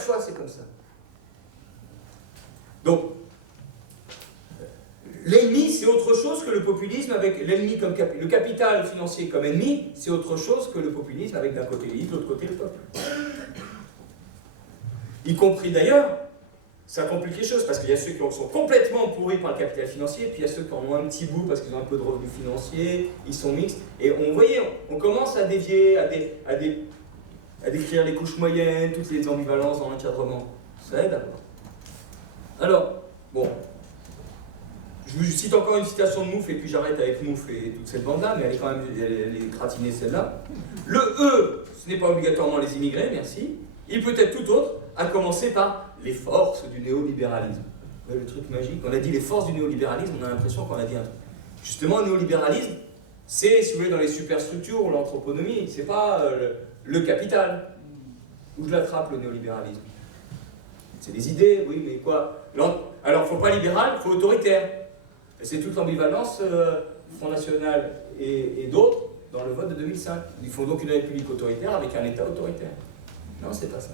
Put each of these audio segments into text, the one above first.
chaque fois, c'est comme ça. Donc, l'ennemi, c'est autre chose que le populisme avec l'ennemi comme le capital financier comme ennemi, c'est autre chose que le populisme avec d'un côté l'élite, de l'autre côté le peuple. Y compris d'ailleurs, ça complique les choses, parce qu'il y a ceux qui sont complètement pourris par le capital financier, puis il y a ceux qui en ont un petit bout parce qu'ils ont un peu de revenus financiers, ils sont mixtes, et on commence à dévier, à décrire les couches moyennes, toutes les ambivalences dans l'encadrement. Ça aide à voir. Alors, bon, je vous cite encore une citation de Mouffe, et puis j'arrête avec Mouffe et toute cette bande-là, mais elle est gratinée celle-là. Le E, ce n'est pas obligatoirement les immigrés, merci. Il peut être tout autre, à commencer par les forces du néolibéralisme. Vous voyez le truc magique? On a dit les forces du néolibéralisme, on a l'impression qu'on a dit un truc. Justement, le néolibéralisme, c'est, si vous voulez, dans les superstructures ou l'anthroponomie, c'est pas le capital. Où je l'attrape, le néolibéralisme? C'est des idées, oui, mais quoi? Alors, il ne faut pas libéral, il faut autoritaire. Et c'est toute l'ambivalence Front National et d'autres dans le vote de 2005. Il faut donc une république autoritaire avec un État autoritaire. Non, c'est pas ça.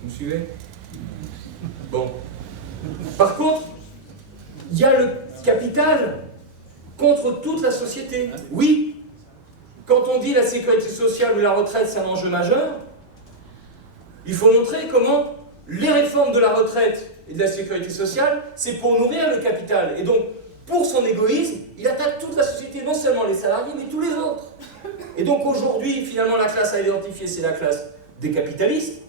Vous me suivez? Bon. Par contre, il y a le capital contre toute la société. Oui, quand on dit la sécurité sociale ou la retraite, c'est un enjeu majeur, il faut montrer comment les réformes de la retraite et de la sécurité sociale, c'est pour nourrir le capital. Et donc, pour son égoïsme, il attaque toute la société, non seulement les salariés, mais tous les autres. Et donc aujourd'hui, finalement, la classe à identifier, c'est la classe des capitalistes,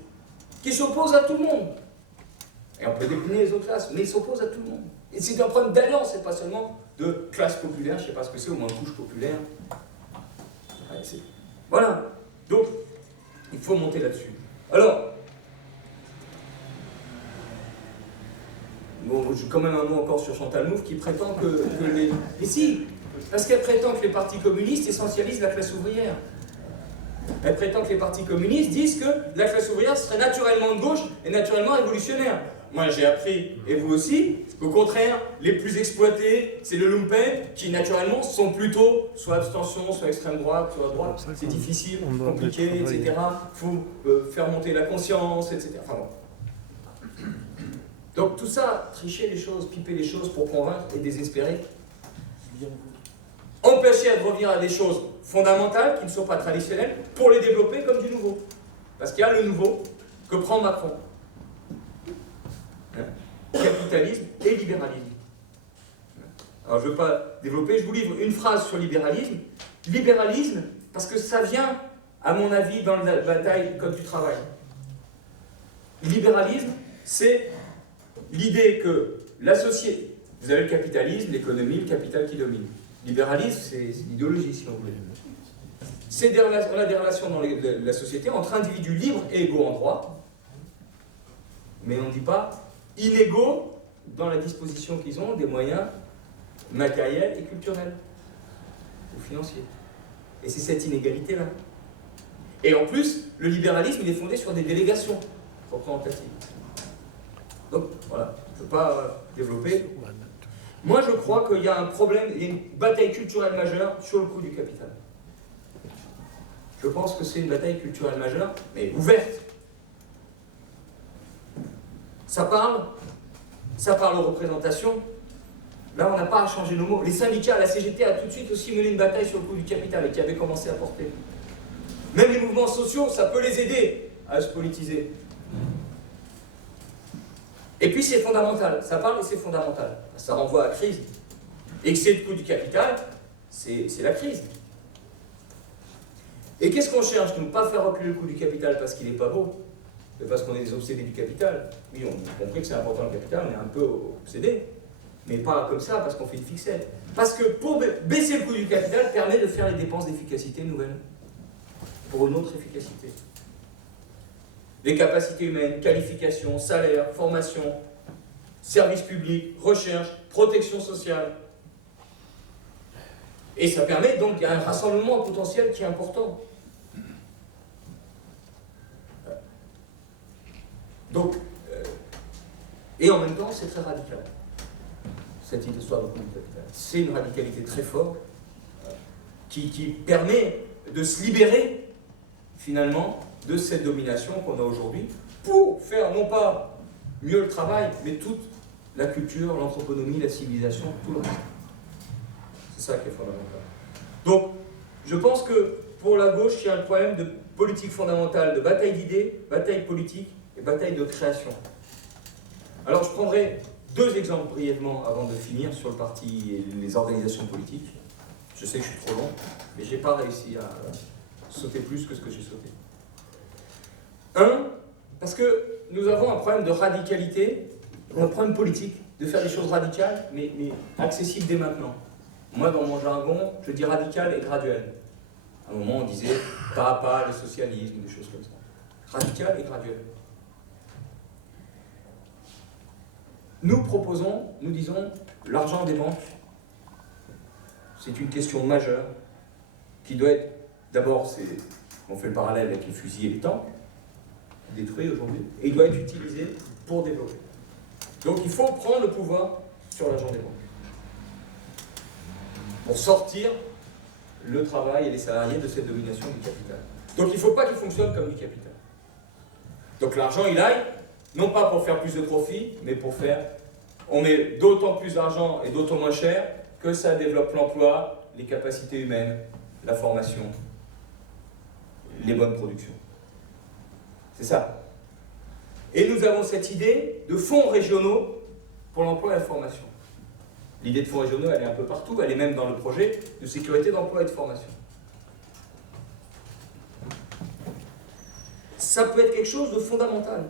qui s'oppose à tout le monde. Et on peut décliner les autres classes, mais ils s'opposent à tout le monde. Et c'est un problème d'alliance, c'est pas seulement de classe populaire, je ne sais pas ce que c'est, au moins couche populaire. Ouais, voilà. Donc, il faut monter là-dessus. Alors, bon, j'ai quand même un mot encore sur Chantal Mouffe qui prétend que les... Et si, parce qu'elle prétend que les partis communistes essentialisent la classe ouvrière. Elle prétend que les partis communistes disent que la classe ouvrière serait naturellement de gauche et naturellement révolutionnaire. Moi j'ai appris, et vous aussi, qu'au contraire, les plus exploités, c'est le lumpen, qui naturellement sont plutôt soit abstention, soit extrême droite, soit droite. C'est difficile, compliqué, etc. Il faut faire monter la conscience, etc. Enfin bon. Donc tout ça, tricher les choses, piper les choses pour convaincre et désespérer. Empêcher de revenir à des choses fondamentales qui ne sont pas traditionnelles pour les développer comme du nouveau. Parce qu'il y a le nouveau que prend Macron. Capitalisme et libéralisme. Alors je ne veux pas développer, je vous livre une phrase sur libéralisme. Libéralisme, parce que ça vient, à mon avis, dans la bataille du Code du travail. Libéralisme, c'est l'idée que la société, vous avez le capitalisme, l'économie, le capital qui domine. Libéralisme, c'est l'idéologie, si on voulait. On a des relations dans la société entre individus libres et égaux en droit, mais on ne dit pas inégaux dans la disposition qu'ils ont des moyens matériels et culturels, ou financiers. Et c'est cette inégalité-là. Et en plus, le libéralisme, il est fondé sur des délégations représentatives. Donc, voilà, je ne veux pas développer. Moi, je crois qu'il y a un problème, il y a une bataille culturelle majeure sur le coût du capital. Je pense que c'est une bataille culturelle majeure, mais ouverte. Ça parle aux représentations. Là, on n'a pas à changer nos mots. Les syndicats, la CGT a tout de suite aussi mené une bataille sur le coût du capital et qui avait commencé à porter. Même les mouvements sociaux, ça peut les aider à se politiser. Et puis c'est fondamental, ça parle et c'est fondamental. Ça renvoie à la crise. Excès de coût du capital, c'est la crise. Et qu'est-ce qu'on cherche? Ne pas faire reculer le coût du capital parce qu'il n'est pas beau, mais parce qu'on est des obsédés du capital. Oui, on a compris que c'est important le capital, on est un peu obsédés. Mais pas comme ça parce qu'on fait une fixette. Parce que pour baisser le coût du capital permet de faire les dépenses d'efficacité nouvelles. Pour une autre efficacité. Les capacités humaines, qualification, salaire, formation, services publics, recherche, protection sociale. Et ça permet donc, il y a un rassemblement potentiel qui est important. Donc, et en même temps, c'est très radical, cette histoire de coût du capital. C'est une radicalité très forte qui permet de se libérer, finalement, de cette domination qu'on a aujourd'hui pour faire non pas mieux le travail, mais toute la culture, l'anthroponomie, la civilisation, tout le reste. C'est ça qui est fondamental. Donc, je pense que pour la gauche, il y a un problème de politique fondamentale, de bataille d'idées, bataille politique et bataille de création. Alors, je prendrai deux exemples brièvement avant de finir sur le parti et les organisations politiques. Je sais que je suis trop long, mais je n'ai pas réussi à sauter plus que ce que j'ai sauté. Un, parce que nous avons un problème de radicalité, un problème politique, de faire des choses radicales, mais accessibles dès maintenant. Moi, dans mon jargon, je dis radical et graduel. À un moment, on disait pas à pas, le socialisme, des choses comme ça. Radical et graduel. Nous proposons, nous disons, l'argent des banques, c'est une question majeure qui doit être, d'abord, on fait le parallèle avec les fusils et les tanks, détruits aujourd'hui, et il doit être utilisé pour développer. Donc il faut prendre le pouvoir sur l'argent des banques, pour sortir le travail et les salariés de cette domination du capital. Donc il ne faut pas qu'il fonctionne comme du capital. Donc l'argent, il aille, non pas pour faire plus de profit, mais pour faire... On met d'autant plus d'argent et d'autant moins cher que ça développe l'emploi, les capacités humaines, la formation, les bonnes productions. C'est ça. Et nous avons cette idée de fonds régionaux pour l'emploi et la formation. L'idée de fonds régionaux, elle est un peu partout, elle est même dans le projet de sécurité d'emploi et de formation. Ça peut être quelque chose de fondamental.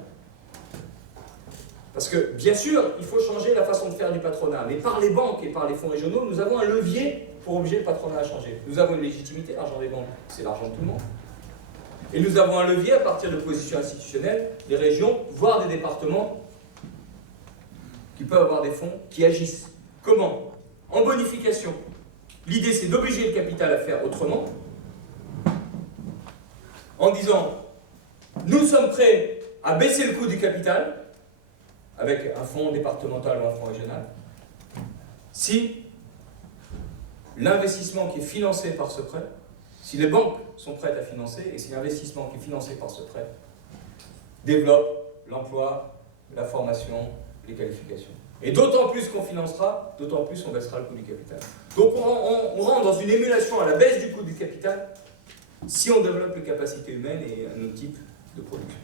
Parce que, bien sûr, il faut changer la façon de faire du patronat, mais par les banques et par les fonds régionaux, nous avons un levier pour obliger le patronat à changer. Nous avons une légitimité, l'argent des banques, c'est l'argent de tout le monde. Et nous avons un levier à partir de positions institutionnelles, des régions, voire des départements, qui peuvent avoir des fonds qui agissent. Comment? En bonification. L'idée, c'est d'obliger le capital à faire autrement, en disant, nous sommes prêts à baisser le coût du capital, avec un fonds départemental ou un fonds régional, si l'investissement qui est financé par ce prêt, si les banques sont prêtes à financer, et si l'investissement qui est financé par ce prêt développe l'emploi, la formation, les qualifications. Et d'autant plus qu'on financera, d'autant plus on baissera le coût du capital. Donc on rentre dans une émulation à la baisse du coût du capital si on développe les capacités humaines et un autre type de production.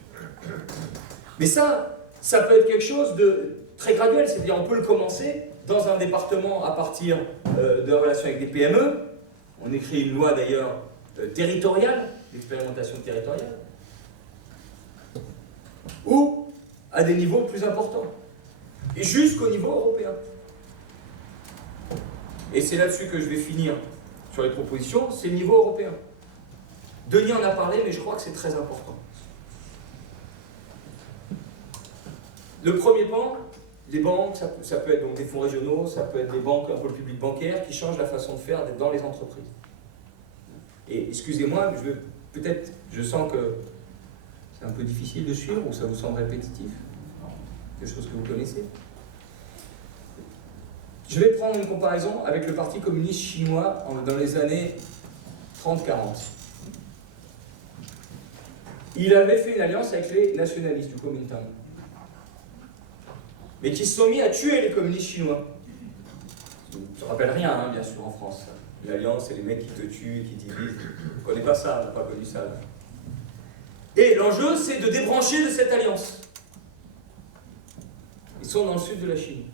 Mais ça peut être quelque chose de très graduel, c'est-à-dire on peut le commencer dans un département à partir de relations avec des PME. On écrit une loi d'ailleurs territoriale, d'expérimentation territoriale, ou à des niveaux plus importants, et jusqu'au niveau européen. Et c'est là-dessus que je vais finir sur les propositions, c'est le niveau européen. Denis en a parlé, mais je crois que c'est très important. Le premier pan, les banques, ça peut être donc des fonds régionaux, ça peut être des banques, un pôle public bancaire qui changent la façon de faire dans les entreprises. Et excusez-moi, je sens que c'est un peu difficile de suivre ou ça vous semble répétitif, quelque chose que vous connaissez. Je vais prendre une comparaison avec le Parti communiste chinois dans les années 30-40. Il avait fait une alliance avec les nationalistes du Kuomintang, mais qui se sont mis à tuer les communistes chinois. Ça ne rappelle rien, hein, bien sûr, en France. L'alliance, c'est les mecs qui te tuent, qui divisent. On ne connaît pas ça, on n'a pas connu ça. Et l'enjeu, c'est de débrancher de cette alliance. Ils sont dans le sud de la Chine.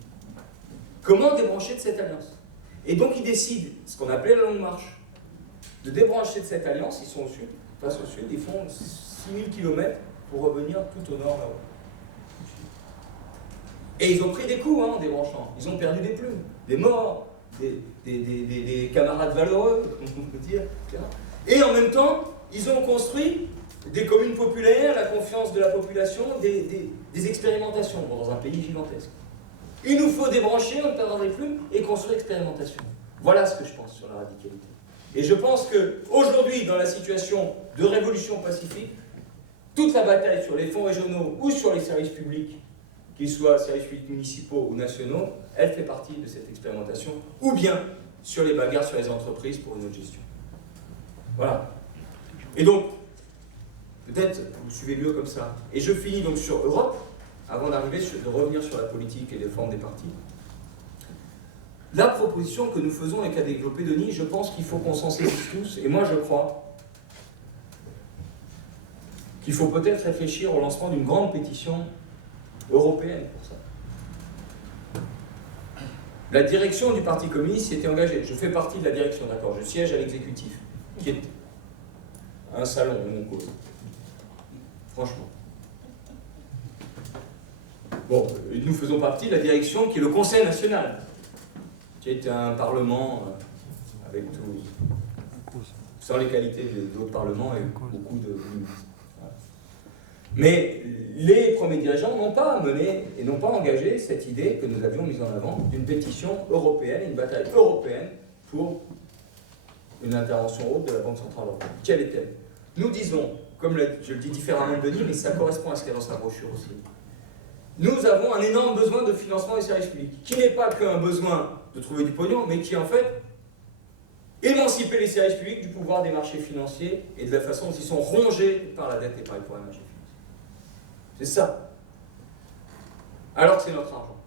Comment débrancher de cette alliance? Et donc, ils décident, ce qu'on appelait la longue marche, de débrancher de cette alliance. Ils sont au sud, face au sud, ils font 6000 km pour revenir tout au nord là-haut. Et ils ont pris des coups en débranchant. Ils ont perdu des plumes, des morts, des camarades valeureux, on peut dire. Et en même temps, ils ont construit des communes populaires, la confiance de la population, des expérimentations dans un pays gigantesque. Il nous faut débrancher, on perd des plumes et construire l'expérimentation. Voilà ce que je pense sur la radicalité. Et je pense qu'aujourd'hui, dans la situation de révolution pacifique, toute la bataille sur les fonds régionaux ou sur les services publics, qu'ils soient services publics municipaux ou nationaux, elle fait partie de cette expérimentation, ou bien sur les bagarres sur les entreprises pour une autre gestion. Voilà. Et donc, Peut-être vous suivez mieux comme ça. Et je finis donc sur Europe, avant de revenir sur la politique et les formes des partis. La proposition que nous faisons et qu'a développée Denis, je pense qu'il faut qu'on s'en saisisse tous, et moi je crois qu'il faut peut-être réfléchir au lancement d'une grande pétition européenne pour ça. La direction du Parti communiste s'y était engagée. Je fais partie de la direction, d'accord, je siège à l'exécutif, qui est un salon où on cause. Franchement. Bon, nous faisons partie de la direction qui est le Conseil national, qui est un parlement avec tout, sans les qualités d'autres parlements et beaucoup de ministres. Voilà. Mais les premiers dirigeants n'ont pas mené et n'ont pas engagé cette idée que nous avions mise en avant d'une pétition européenne, une bataille européenne pour une intervention haute de la Banque Centrale Européenne. Quelle est-elle? Nous disons, comme je le dis différemment de Denis, mais ça correspond à ce qu'il y a dans sa brochure aussi, nous avons un énorme besoin de financement des services publics, qui n'est pas qu'un besoin de trouver du pognon, mais qui en fait émanciper les services publics du pouvoir des marchés financiers et de la façon dont ils sont rongés par la dette et par les pouvoirs des marchés financiers. C'est ça. Alors que c'est notre argent.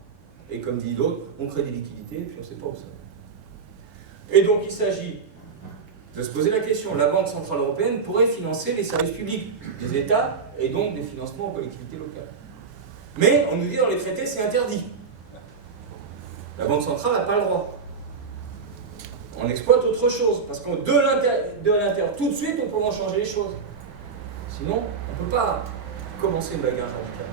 Et comme dit l'autre, on crée des liquidités et puis on ne sait pas où ça va. Et donc il s'agit de se poser la question, la Banque Centrale Européenne pourrait financer les services publics des États et donc des financements aux collectivités locales. Mais on nous dit dans les traités, c'est interdit. La Banque Centrale n'a pas le droit. On exploite autre chose, parce que de l'intérieur, tout de suite, on peut en changer les choses. Sinon, on ne peut pas commencer une bagarre radicale.